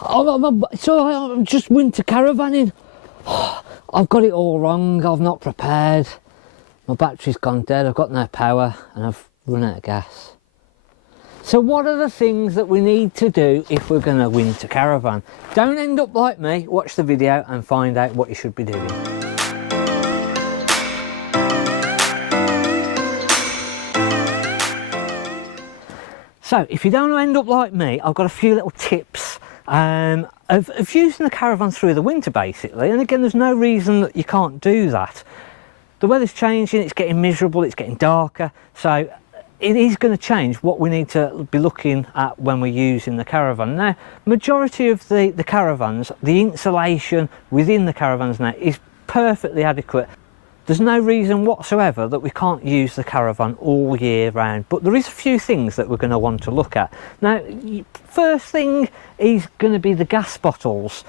I'm just winter caravanning. I've got it all wrong. I've not prepared. My battery's gone dead. I've got no power and I've run out of gas. So what are the things that we need to do if we're going to winter caravan? Don't end up like me. Watch the video and find out what you should be doing. So if you don't end up like me, I've got a few little tips of using the caravan through the winter basically. And again, there's no reason that you can't do that. The weather's changing, it's getting miserable, it's getting darker. So it is going to change what we need to be looking at when we're using the caravan. Now, majority of the caravans, the insulation within the caravans now is perfectly adequate. There's no reason whatsoever that we can't use the caravan all year round, but there is a few things that we're going to want to look at. Now, first thing is going to be the gas bottles.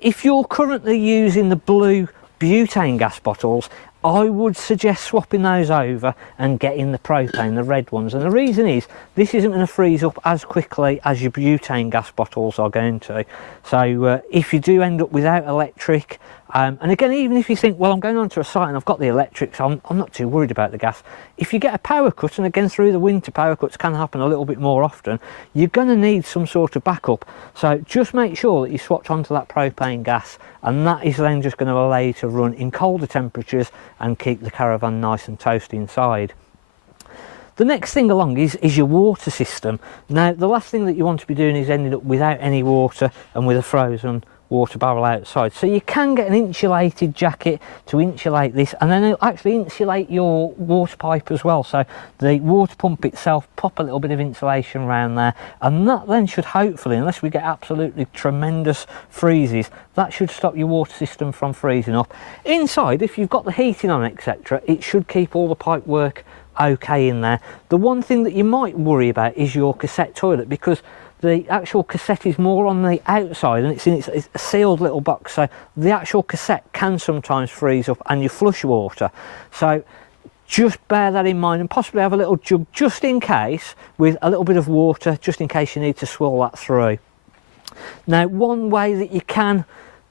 If you're currently using the blue butane gas bottles, I would suggest swapping those over and getting the propane, the red ones. And the reason is this isn't going to freeze up as quickly as your butane gas bottles are going to. So if you do end up without electric, and again, even if you think, well, I'm going onto a site and I've got the electrics, I'm not too worried about the gas. If you get a power cut, and again through the winter power cuts can happen a little bit more often, you're going to need some sort of backup. So just make sure that you switch onto that propane gas, and that is then just going to allow you to run in colder temperatures and keep the caravan nice and toasty inside. The next thing along is your water system. Now, the last thing that you want to be doing is ending up without any water and with a frozen water barrel outside. So you can get an insulated jacket to insulate this, and then it'll actually insulate your water pipe as well. So the water pump itself, pop a little bit of insulation around there, and that then should hopefully, unless we get absolutely tremendous freezes, that should stop your water system from freezing up. Inside, if you've got the heating on, etc., it should keep all the pipe work okay in there. The one thing that you might worry about is your cassette toilet, because the actual cassette is more on the outside and it's a sealed little box, so the actual cassette can sometimes freeze up and you flush water. So just bear that in mind, and possibly have a little jug just in case with a little bit of water, just in case you need to swill that through. Now, one way that you can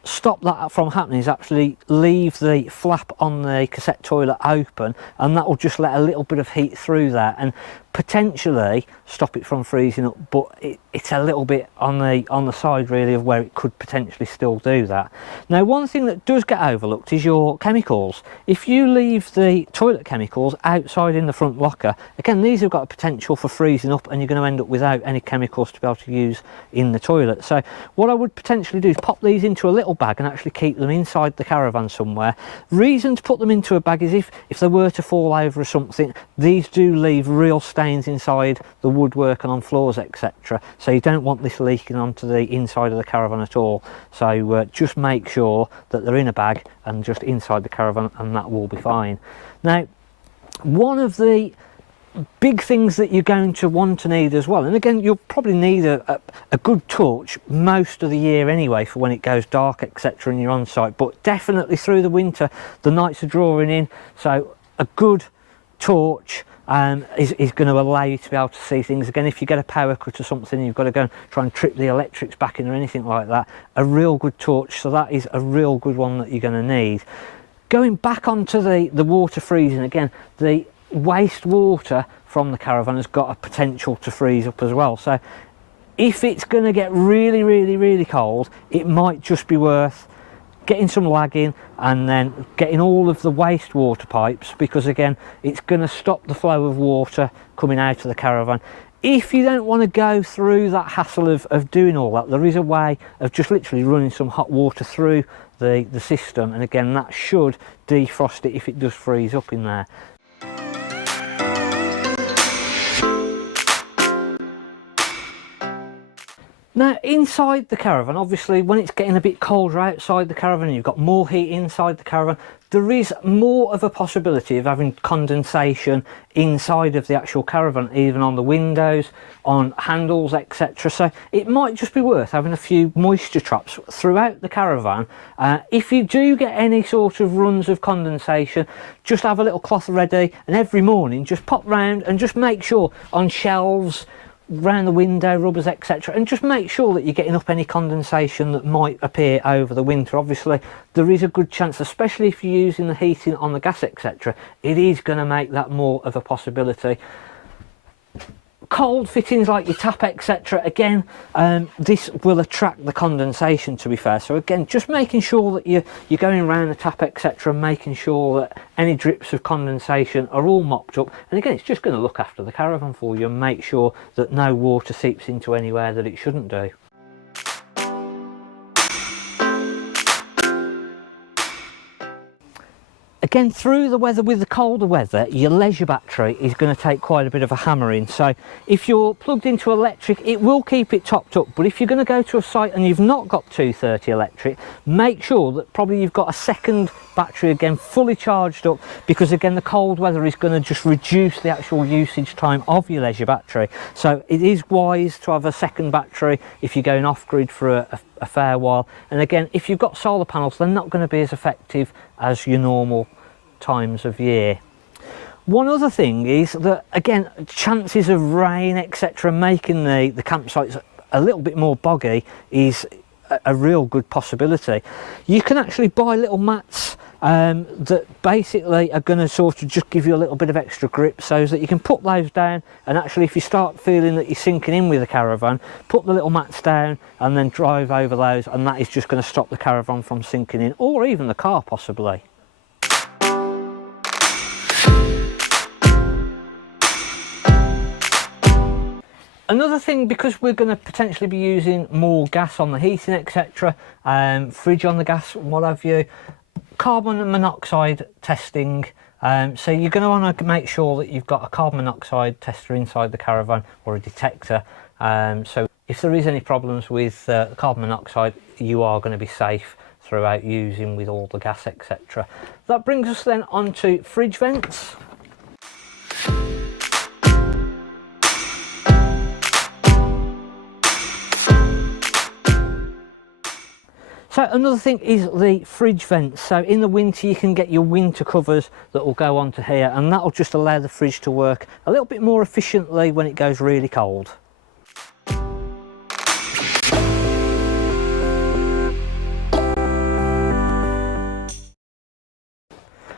stop that from happening is actually leave the flap on the cassette toilet open, and that will just let a little bit of heat through there and potentially stop it from freezing up, but it's a little bit on the side really of where it could potentially still do that. Now, one thing that does get overlooked is your chemicals. If you leave the toilet chemicals outside in the front locker, again, these have got a potential for freezing up and you're going to end up without any chemicals to be able to use in the toilet. So what I would potentially do is pop these into a little bag and actually keep them inside the caravan somewhere. Reason to put them into a bag is if they were to fall over or something, these do leave real stains inside the woodwork and on floors, etc. So you don't want this leaking onto the inside of the caravan at all. So just make sure that they're in a bag and just inside the caravan, and that will be fine. Now, one of the big things that you're going to want to need as well, and again, you'll probably need a good torch most of the year anyway for when it goes dark, etc., and you're on site, but definitely through the winter the nights are drawing in, so a good torch is going to allow you to be able to see things. Again, if you get a power cut or something, you've got to go and try and trip the electrics back in or anything like that, a real good torch, so that is a real good one that you're going to need. Going back onto the water freezing, again, the wastewater from the caravan has got a potential to freeze up as well. So if it's going to get really, really, really cold, it might just be worth getting some lag in and then getting all of the wastewater pipes, because again, it's going to stop the flow of water coming out of the caravan. If you don't want to go through that hassle of doing all that, there is a way of just literally running some hot water through the system, and again, that should defrost it if it does freeze up in there. Now, inside the caravan, obviously when it's getting a bit colder outside the caravan and you've got more heat inside the caravan, there is more of a possibility of having condensation inside of the actual caravan, even on the windows, on handles, etc. So it might just be worth having a few moisture traps throughout the caravan. If you do get any sort of runs of condensation, just have a little cloth ready, and every morning just pop round and just make sure on shelves, around the window rubbers, etc., and just make sure that you're getting up any condensation that might appear over the winter. Obviously there is a good chance, especially if you're using the heating on the gas, etc., it is going to make that more of a possibility. Cold fittings like your tap, etc., again, this will attract the condensation, to be fair. So again, just making sure that you're going around the tap, etc., and making sure that any drips of condensation are all mopped up. And again, it's just going to look after the Caravan for you and make sure that no water seeps into anywhere that it shouldn't do. Again, through the weather, with the colder weather, your leisure battery is going to take quite a bit of a hammering. So if you're plugged into electric, it will keep it topped up. But if you're going to go to a site and you've not got 230 electric, make sure that probably you've got a second battery, again, fully charged up, because again, the cold weather is going to just reduce the actual usage time of your leisure battery. So it is wise to have a second battery if you're going off grid for a fair while. And again, if you've got solar panels, they're not going to be as effective as your normal times of year. One other thing is that, again, chances of rain, etc., making the campsites a little bit more boggy is a real good possibility. You can actually buy little mats that basically are going to sort of just give you a little bit of extra grip, so that you can put those down, and actually if you start feeling that you're sinking in with the Caravan, put the little mats down and then drive over those, and that is just going to stop the Caravan from sinking in, or even the car possibly. Another thing, because we're going to potentially be using more gas on the heating, etc., fridge on the gas, what have you, carbon monoxide testing. So you're going to want to make sure that you've got a carbon monoxide tester inside the Caravan, or a detector. So if there is any problems with carbon monoxide, you are going to be safe throughout using with all the gas, etc. That brings us then on to fridge vents. So another thing is the fridge vents. So in the winter you can get your winter covers that will go onto here, and that will just allow the fridge to work a little bit more efficiently when it goes really cold.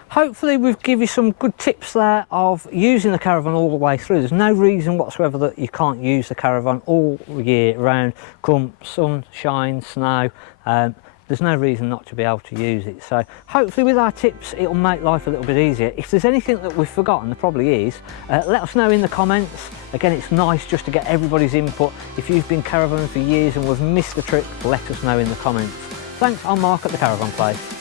Hopefully we've given you some good tips there of using the Caravan all the way through. There's no reason whatsoever that you can't use the Caravan all year round, come sunshine, snow. There's no reason not to be able to use it. So hopefully with our tips it'll make life a little bit easier. If there's anything that we've forgotten, there probably is, let us know in the comments. Again, it's nice just to get everybody's input. If you've been caravanning for years and we've missed the trick, let us know in the comments. Thanks, I'm Mark at the Caravan Place.